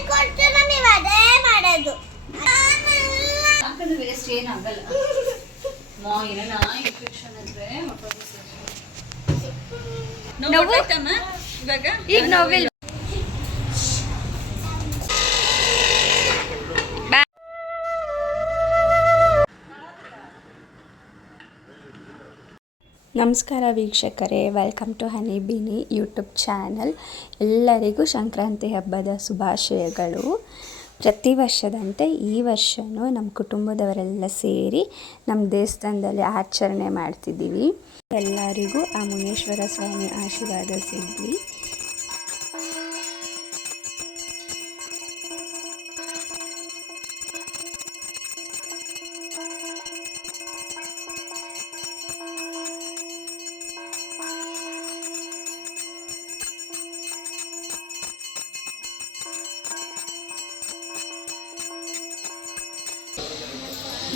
ಹೇಳ್ಕೊಡ್ತೀರಾ ನೀವು ಅದೇ ಮಾಡೋದು. ಯಾಕಂದ್ರೆ ವೇಸ್ಟ್ ಏನಾಗಲ್ಲ. ಏನ ಇನ್ಫೆಕ್ಷನ್ ಅಂದ್ರೆ ನೋವಾಯ್ತಮ್ಮ ಇವಾಗ ಈಗ ನೋವಿಲ್ಲ. ನಮಸ್ಕಾರ ವೀಕ್ಷಕರೇ, welcome to honey Beeni YouTube channel. ಎಲ್ಲರಿಗೂ ಸಂಕ್ರಾಂತಿ ಹಬ್ಬದ ಶುಭಾಶಯಗಳು. ಪ್ರತಿ ವರ್ಷದಂತೆ ಈ ವರ್ಷವೂ ನಮ್ಮ ಕುಟುಂಬದವರೆಲ್ಲ ಸೇರಿ ನಮ್ಮ ದೇವಸ್ಥಾನದಲ್ಲಿ ಆಚರಣೆ ಮಾಡ್ತಿದ್ದೀವಿ. ಎಲ್ಲರಿಗೂ ಆ ಮುನೇಶ್ವರ ಸ್ವಾಮಿ ಆಶೀರ್ವಾದ ಸಿಗಲಿ.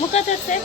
ಮುಖ ತೋರಿಸೆ.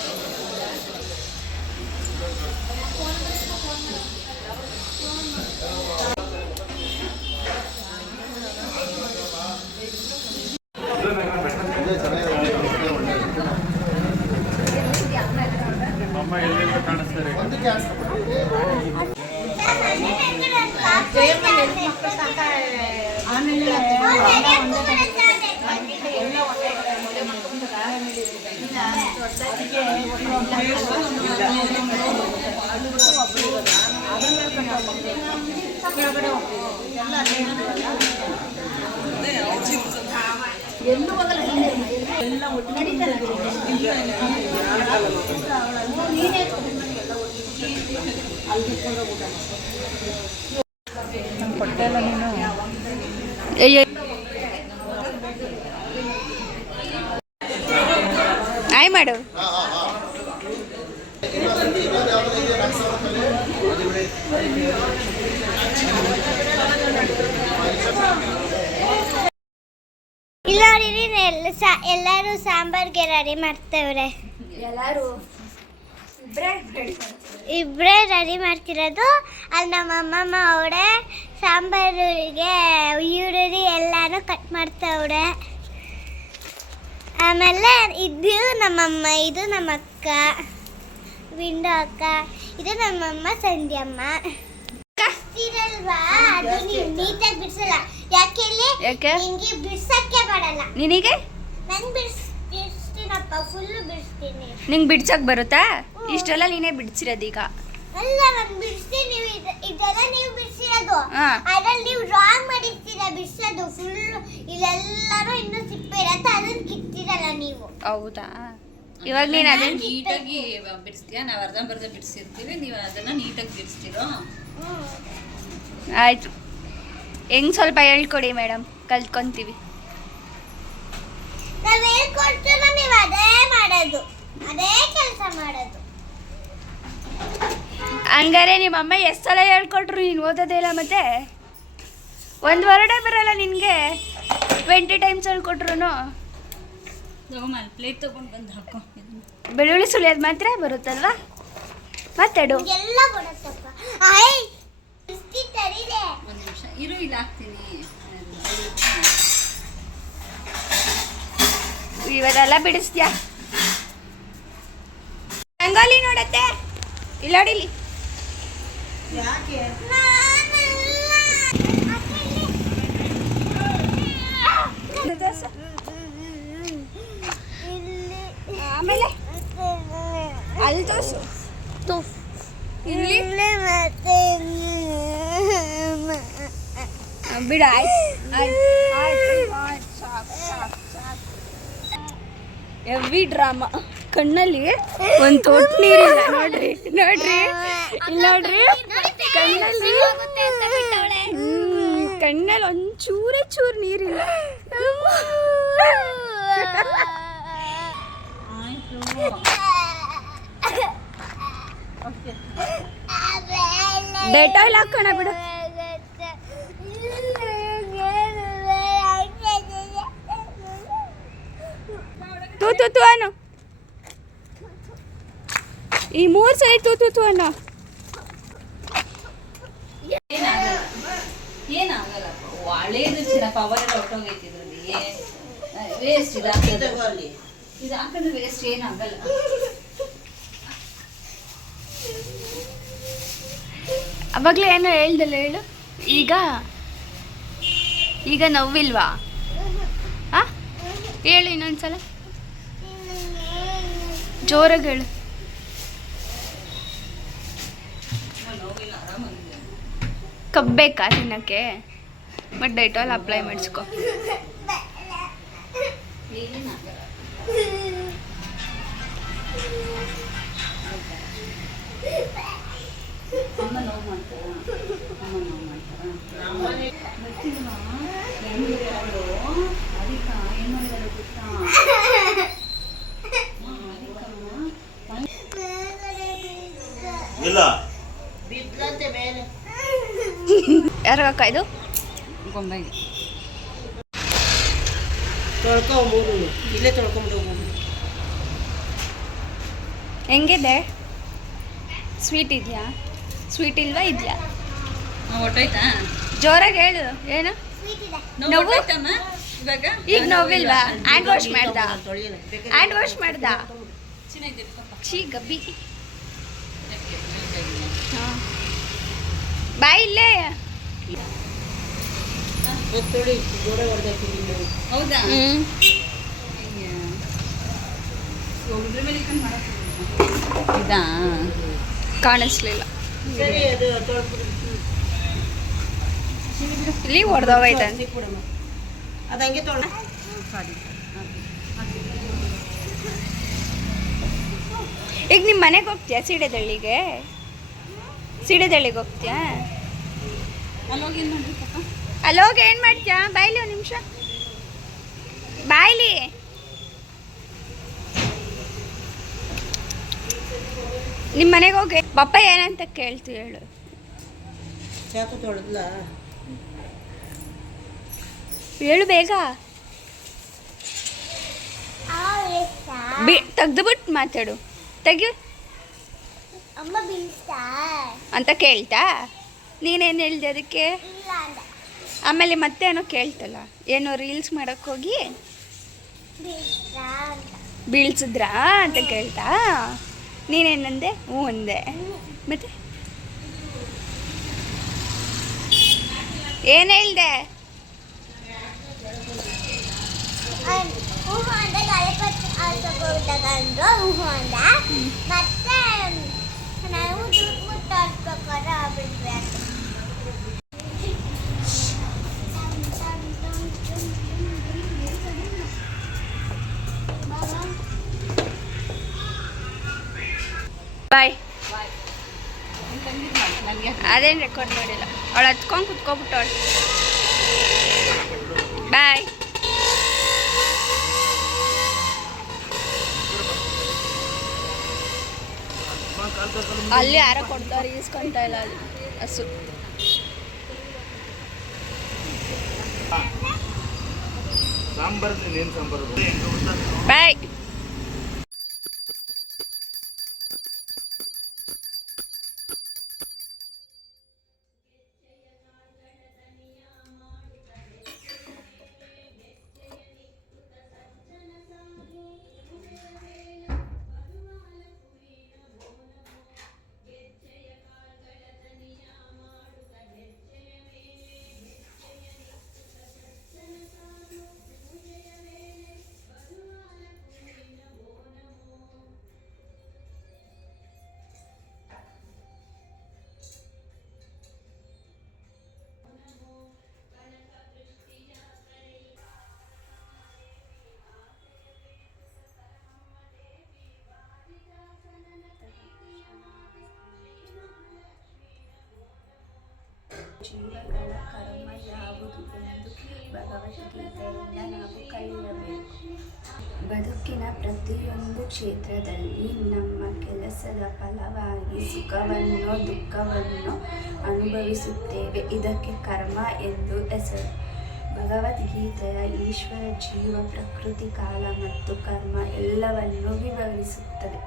ಆಯ್ ಮಾಡು. ಎಲ್ಲರೂ ಸಾಂಬಾರ್ಗೆ ರೆಡಿ ಮಾಡ್ತೇವ್ರೆ. ಇಬ್ಬರೇ ರೆಡಿ ಮಾಡ್ತಿರೋದು. ಅಲ್ಲಿ ನಮ್ಮ ಅಮ್ಮಮ್ಮ ಅವಡೆ ಸಾಂಬಾರಿಗೆ ಈರುಳ್ಳಿ ಎಲ್ಲಾನು ಕಟ್ ಮಾಡ್ತವ್ರೆ. ಆಮೇಲೆ ಇದು ನಮ್ಮಮ್ಮ, ಇದು ನಮ್ಮ ಅಕ್ಕ ವಿಂಡೋ ಅಕ್ಕ, ಇದು ನಮ್ಮಮ್ಮ ಸಂಧ್ಯಮ್ಮ. ಇರಲ್ವಾ, ಅದು ನೀವು ನೀಟಾಗಿ ಬಿಡಿಸಲ್ಲ. ಯಾಕೆ ನಿಂಗೆ ಬಿಡ್ಸಕ್ಕೆ ಬರಲ್ಲ. ನಿನಗೆ ನಾನು ಬಿಡಿಸ್ತೀನಪ್ಪ, ಫುಲ್ ಬಿಡಿಸ್ತೀನಿ. ನಿಂಗೆ ಬಿಡ್ಸಕ್ ಬರುತ್ತಾ? ಇಷ್ಟೆಲ್ಲ ನೀನೇ ಬಿಡ್ಸಿರೋದೀಗ. ಅಲ್ಲ, ನಾನು ಬಿಡಿಸ್ತೀನಿ. ಇದೆಲ್ಲ ನೀವು ಬಿಡಿಸಿರೋದು, ಅದ್ರಲ್ಲಿ ನೀವು ರಾಂಗ್ ಮಾಡಿರ್ತೀರ ಬಿಡಿಸೋದು. ಫುಲ್ ಇಲ್ಲೆಲ್ಲಾನು ಇನ್ನೂ ಸಿಪ್ಪೆ ಇರತ್ತೆ, ಅದನ್ನ ಕಿತ್ತಿರಲ್ಲ ನೀವು. ಹೌದಾ? ಇವಾಗ ನೀನು ಅದನ್ನ ನೀಟಾಗಿ ಬಿಡಿಸ್ತೀಯಾ? ನಾವು ಅರ್ಧಂಬರ್ಧ ಬಿಡಿಸಿರ್ತೀವಿ, ನೀವು ಅದನ್ನ ನೀಟಾಗಿ ಬಿಡಿಸ್ತೀರೋ? ಆಯ್ತು. ಹೆಂಗ್ ಸ್ವಲ್ಪ ಹೇಳ್ಕೊಡಿ ಮೇಡಮ್, ಕಲ್ತ್ಕೊಂತೀವಿ. ನಾವು ಹೇಳ್ಕೊಡ್ತೀರ, ನೀವು ಅದೇ ಮಾಡೋದು, ಅದೇ ಕೆಲಸ ಮಾಡೋದು. ಹಂಗಾರೆ ನಿಮ್ಮಮ್ಮ ಎಷ್ಟು ಸಲ ಹೇಳ್ಕೊಟ್ರು ನೀನು ಓದೋದೇ ಇಲ್ಲ? ಮತ್ತೆ ಒಂದು ವರ್ಡೇ ಬರಲ್ಲ ನಿನಗೆ? 20 ಟೈಮ್ಸ್ ಹೇಳ್ಕೊಟ್ರು. ಪ್ಲೇಟ್ ತಗೊಂಡು ಬಂದು ಹಾಕೋ. ಬೆಳ್ಳುಳ್ಳಿ ಸುಲಿಯೋದು ಮಾತ್ರ ಬರುತ್ತಲ್ವಾ? ಮಾತಾಡು. ಎಲ್ಲ ಬರುತ್ತಪ್ಪ. ಒಂದು ನಿಮಿಷ ಇರು, ಇಲ್ಲಿ ಹಾಕ್ತೀನಿ. ಇವತ್ತೆಲ್ಲ ಬಿಡಿಸ್ತೀಯ? ರಂಗೋಲಿ ನೋಡತ್ತೆ, ಇಲ್ಲ ನೋಡಿಲಿ. ಆಮೇಲೆ ಅಲ್ಲಿ ತೋರ್ಸು. ಇಲ್ಲಿ ಬಿಡ. Every drama. ಕಣ್ಣಲ್ಲಿ ಒಂದು ತೊಟ್ಟು ನೀರಿಲ್ಲ. ನೋಡ್ರಿ ನೋಡ್ರಿ, ಇಲ್ಲಿ ನೋಡ್ರಿ, ಕಣ್ಣಲ್ಲಿ ಒಂಚೂರೇ ಚೂರು ನೀರಿಲ್ಲ. ಡೆಟಾಲ್ ಹಾಕೋಣ ಬಿಡು. ತೂ ಅನ್ನು ಈ 3 ಸಲ ತೂ ಅನ್ನು. ಏನಾಗಲ್ಲ, ಹಳೇದು ಚಿನ್ನ ಪವರ್ ಎಲ್ಲ ಹೊಟ್ಟೋಗೈತಿ. ಇದ್ರಲ್ಲಿ ನನಗೆ ವೇಸ್ಟ್ ಇದು ಹಾಕಿದ್ರೆ ಇದು ಹಾಕಿದ್ರೆ ವೇಸ್ಟ್ ಏನಾಗಲ್ಲ. ಅವಾಗಲೇ ಏನೋ ಹೇಳ್ದಲ್ಲ ಹೇಳು. ಈಗ ನೋವಿಲ್ವಾ? ಹಾಂ ಹೇಳು ಇನ್ನೊಂದ್ಸಲ ಜೋರಾಗಿ ಹೇಳು. ನೋವಿಲ್ಲ, ಆರಾಮಾಗಿದೆ. ಕಬ್ಬೇಕಾ ತಿನ್ನೋಕ್ಕೆ? ಮತ್ತು ಡೈಟಾಲ್ ಅಪ್ಲೈ ಮಾಡಿಸ್ಕೊ. ಏನಾಗಲ್ಲ. ಅಮ್ಮ ನೋವು ಮಾಡ್ತಾರ, ಅಮ್ಮ ನೋವು ಮಾಡ್ತಾರ. ಗೊತ್ತಿಲ್ವಾ ಹೆಂಗಿರೋದು? ಅದಕ್ಕೆ ಏನು ಮಾಡಿದಾರೆ ಗೊತ್ತಾ? ಯಾರಿಗಕ್ಕ ಇದು? ಗೊಂಬೆಗೆ ತೊಳ್ಕೊಂಬೋದು, ಇಲ್ಲೇ ತೊಳ್ಕೊಂಬಿಟ್ಟು ಹೆಂಗಿದೆ? ಸ್ವೀಟ್ ಇದೆಯಾ? ಸ್ವೀಟ್ ಇಲ್ವಾ? ಇದೆಯಾ? ಹೊಟ್ಟೋಯ್ತಾ? ಜೋರಾಗಿ ಹೇಳು. ಏನು ನೋವು? ಹೊಟ್ಟೋಯ್ತಮ್ಮ ಇವಾಗ? ಈಗ ನೋವಿಲ್ವಾ? ಹ್ಯಾಂಡ್ ವಾಶ್ ಮಾಡ್ದ? ಹ್ಯಾಂಡ್ ವಾಶ್ ಮಾಡ್ದ? ಛೀ ಗಬ್ಬಿ. ಹಾಂ ಬಾಯ್ ಇಲ್ಲೇ. ಹೌದಾ? ಇದಾ ಕಾಣಿಸ್ಲಿಲ್ಲ. ಸರಿ, ಅದು ಇಲ್ಲಿ ಹೊಡೆದೋಗೈತೆ. ಅದು ಹಂಗೆ ತೊಳ. ಈಗ ನಿಮ್ಮ ಮನೆಗೆ ಹೋಗ್ತೀಯಾ? ಸೀಡೆದಳ್ಳಿಗೆ ಹೋಗ್ತೀಯಾ? ಅಲ್ಲೋಗಿ ಏನು ಮಾಡ್ರಿ ಪಾಪ? ಅಲ್ಲೋಗಿ ಏನು ಮಾಡ್ತೀಯಾ? ಬಾಯ್ಲಿ ಒಂದು ನಿಮಿಷ, ಬಾಯ್ಲಿ. ನಿಮ್ಮ ಮನೆಗೆ ಹೋಗಿ ಪಪ್ಪ ಏನಂತ ಕೇಳ್ತು ಹೇಳು. ಚಾಕು ತೊಳೆದ್ಲ? ಹೇಳು ಬೇಗ. ತೆಗ್ದುಬಿಟ್ಟು ಮಾತಾಡು. ತೆಗಿಯು ಅಮ್ಮ ಬೀಳ್ತಾ ಅಂತ ಕೇಳ್ತಾ? ನೀನೇನು ಹೇಳ್ದೆ ಅದಕ್ಕೆ? ಇಲ್ಲ ಅಂದ. ಆಮೇಲೆ ಮತ್ತೇನೋ ಕೇಳ್ತಲ್ಲ, ಏನೋ ರೀಲ್ಸ್ ಮಾಡೋಕ್ಕೆ ಹೋಗಿ ಬೀಳ್ತಾ ಅಂತ. ಬೀಳ್ಸಿದ್ರಾ ಅಂತ ಕೇಳ್ತಾ? ನೀನೇನಂದೆ? ಹ್ಞೂ ಅಂದೆ. ಮತ್ತೆ ಏನು ಹೇಳ್ದೆ? ಹೂವು ಅಂದ ಗಣಪತಿ ಆಡ್ಸೋದಾಗ ಅಂದ್ರು ಹೂವು ಅಂದ. ಮತ್ತೆ ನಾವು ದುಡ್ಡು ಮುಟ್ಟು ಆಡ್ಬೇಕಾದ್ರೆ ಆಗ್ಬಿಟ್ವಿ ಅಂತ. ಬಾಯ್. ಅದೇನು ರೆಕಾರ್ಡ್ ಮಾಡಿಲ್ಲ. ಅವಳು ಹತ್ಕೊಂಡು ಕುತ್ಕೊಬಿಟ್ಟವಳು. ಬಾಯ್. ಅಲ್ಲಿ ಯಾರೋ ಕೊಡ್ತಾರೆ, ಈಸ್ಕೊಂತ ಇಲ್ಲ ಅಲ್ಲಿ ಹಸು. ಬಾಯ್. ಜೀವಗಳ ಕರ್ಮ ಯಾವುದು ಎಂದು ಭಗವದ್ಗೀತೆಯಿಂದ ನಾವು ಕಲಿಯಬೇಕು. ಬದುಕಿನ ಪ್ರತಿಯೊಂದು ಕ್ಷೇತ್ರದಲ್ಲಿ ನಮ್ಮ ಕೆಲಸದ ಫಲವಾಗಿ ಸುಖವನ್ನೋ ದುಃಖವನ್ನೋ ಅನುಭವಿಸುತ್ತೇವೆ. ಇದಕ್ಕೆ ಕರ್ಮ ಎಂದು ಹೆಸರು. ಭಗವದ್ಗೀತೆಯ ಈಶ್ವರ ಜೀವ, ಪ್ರಕೃತಿ, ಕಾಲ ಮತ್ತು ಕರ್ಮ ಎಲ್ಲವನ್ನೂ ವಿವರಿಸುತ್ತದೆ.